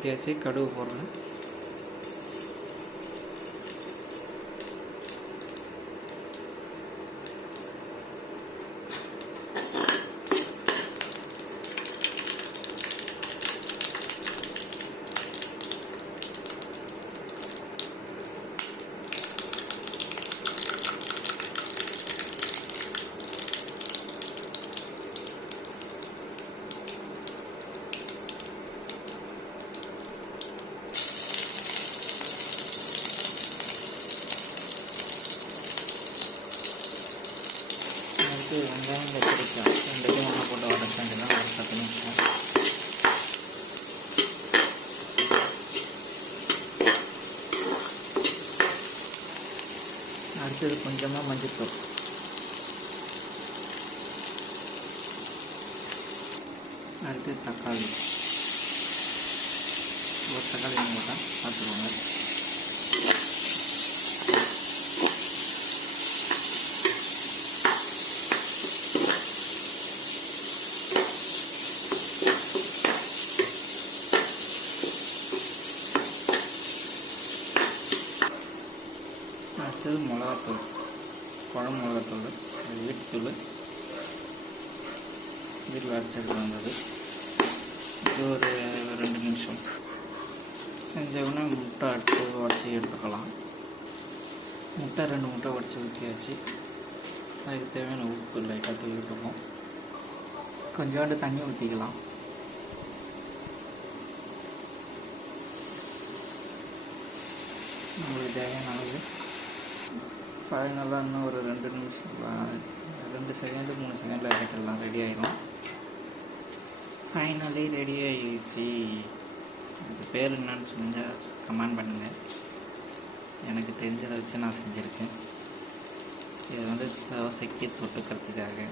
ஊற்றியாச்சு. கடுகு போடுறேன். வெங்காயம் கத்திரிக்காய் ரெண்டுத்தையும் ஒன்றா போட்டு வதக்க வேண்டியதான். ஒரு 10 நிமிஷம். அடுத்தது கொஞ்சமாக மஞ்சள்தூள். அடுத்து தக்காளி. ஒரு தக்காளி போட்டால் பார்த்துக்கோங்க. அடுத்தது மிளகாத்தூள், குழம்பு மிளகாத்தூள், வீட்டுத்தூள், வீட்டில் அரைச்சது வந்தது. இது ஒரு 2 நிமிஷம் செஞ்சவுடனே முட்டை அடுத்து உடச்சி எடுத்துக்கலாம். முட்டை 2 முட்டை உடச்சி ஊற்றியாச்சு. அதுக்கு தேவையான உப்பு லைட்டாக தூக்கிட்டுப்போம். கொஞ்சோண்டு தண்ணி ஊற்றிக்கலாம். நம்மளுக்கு தேவையான அளவு. ஃபைனலாக இன்னும் ஒரு 2 நிமிஷம் 2 செகண்டு 3 செகண்டில் இறக்கிடலாம். ரெடி ஆகிடும். ஃபைனலி ரெடி ஆகிடுச்சு. இதுக்கு பேர் என்னன்னு செஞ்சால் கமெண்ட் பண்ணுங்கள். எனக்கு தெரிஞ்சதை வச்சு நான் செஞ்சுருக்கேன். இது தோசைக்கு தொட்டுக்கிறதுக்காக.